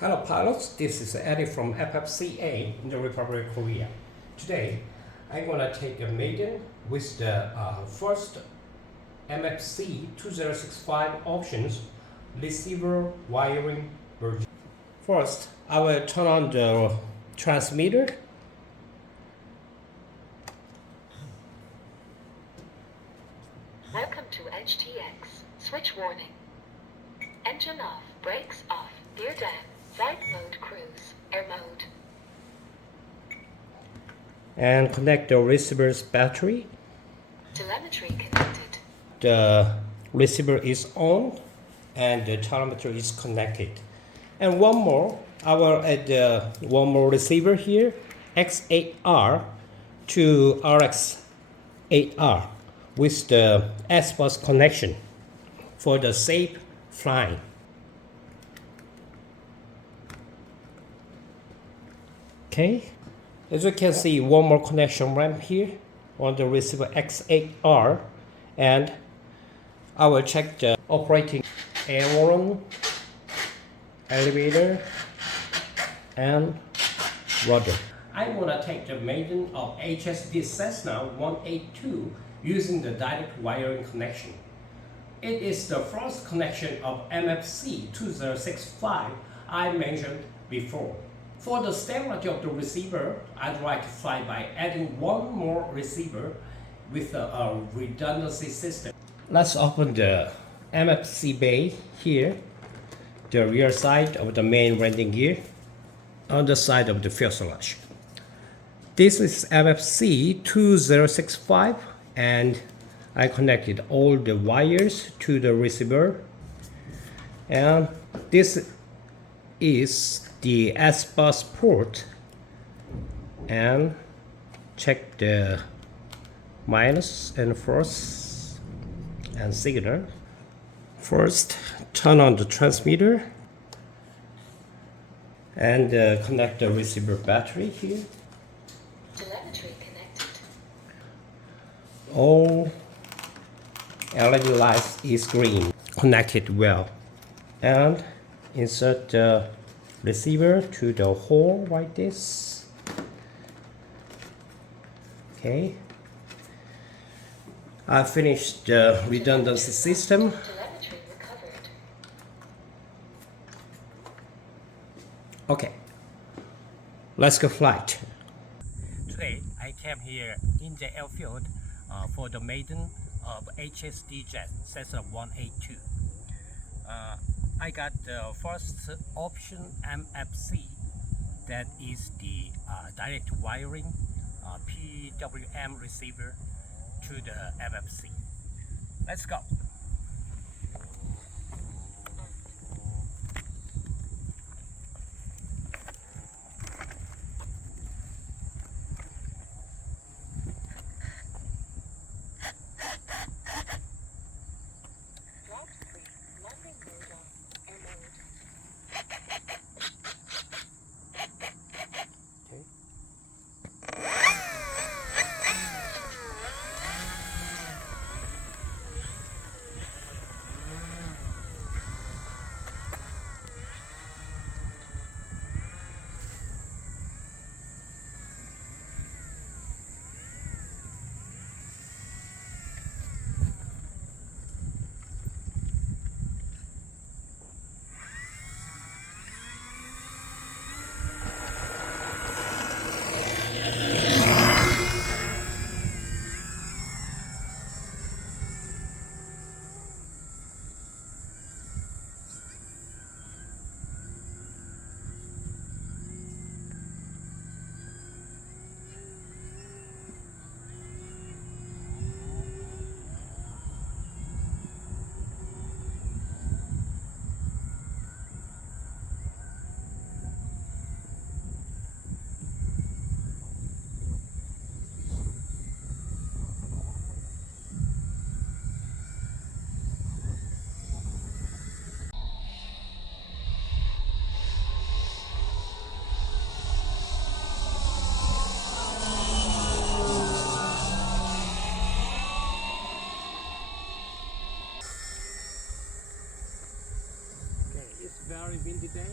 Hello pilots, this is Eddie from FFCA in the Republic of Korea. Today, I'm gonna take a Maiden with the first M.F.C-2065 options receiver wiring version. First, I will turn on the transmitter. Welcome to HTX. Switch warning. Engine off, brakes off, gear down, flight mode cruise, air mode. And connect the receiver's battery. Telemetry connected. The receiver is on and the telemetry is connected. And one more, I will add one more receiver here, X8R to RX8R with the S-bus connection for the safe flying. Okay, as you can see, one more connection ramp here on the receiver X8R, and I will check the operating aileron, elevator, and rudder. I want to take the Maiden of HSDjet Cessna-182 using the direct wiring connection. It is the first connection of M.F.C-2065 I mentioned before. For the stability of the receiver, I'd like to fly by adding one more receiver with a redundancy system. Let's open the M.F.C bay here, the rear side of the main landing gear, on the side of the fuselage. This is M.F.C-2065 and I connected all the wires to the receiver, and this is the S-bus port, and check the minus and plus and signal. First, turn on the transmitter and connect the receiver battery here. Telemetry connected. All LED lights is green, connected well, and insert the receiver to the hole like this. Okay, I finished the redundancy system. Telemetry recovered. Okay, let's go flight. Today I came here in the airfield for the Maiden of HSDjet Cessna-182. I got the first option M.F.C, that is the direct wiring PWM receiver to the M.F.C. Let's go. very windy day.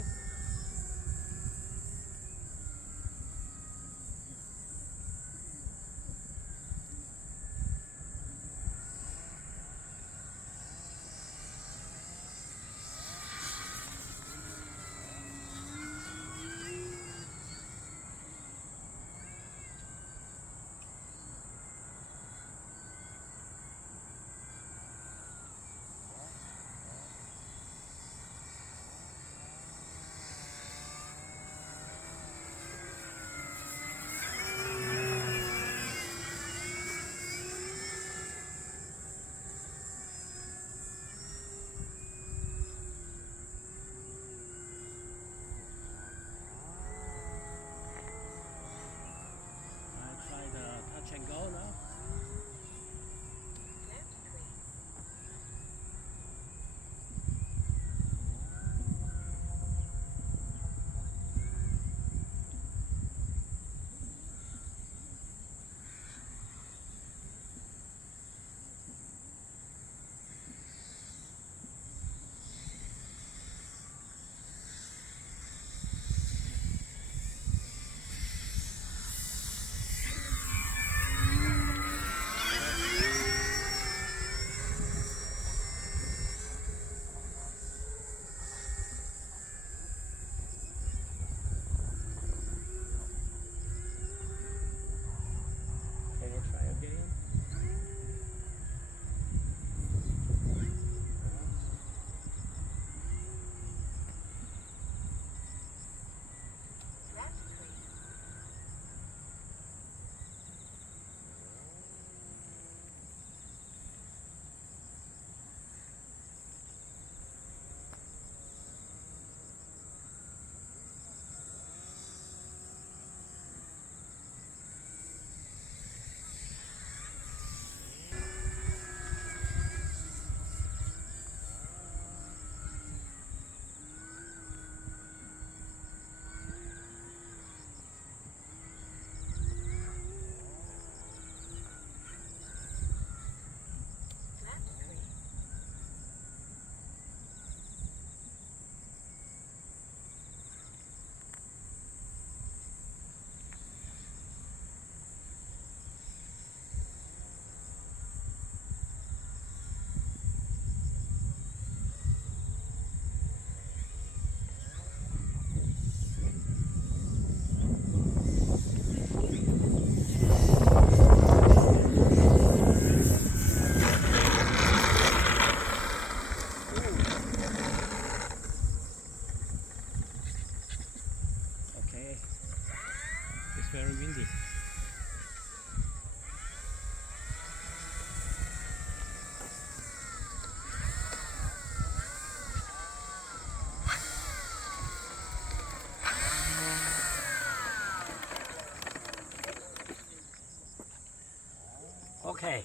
Okay,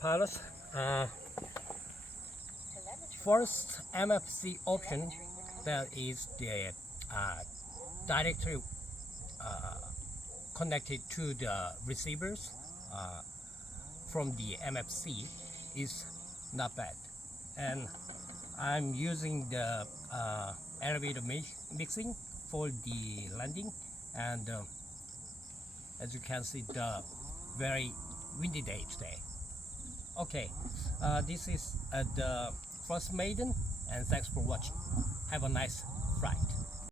pilots. First MFC option, that is the directly connected to the receivers from the MFC, is not bad. And I'm using the elevator mixing for the landing, and as you can see, the very windy day today. Okay, this is the first Maiden, and thanks for watching. Have a nice flight.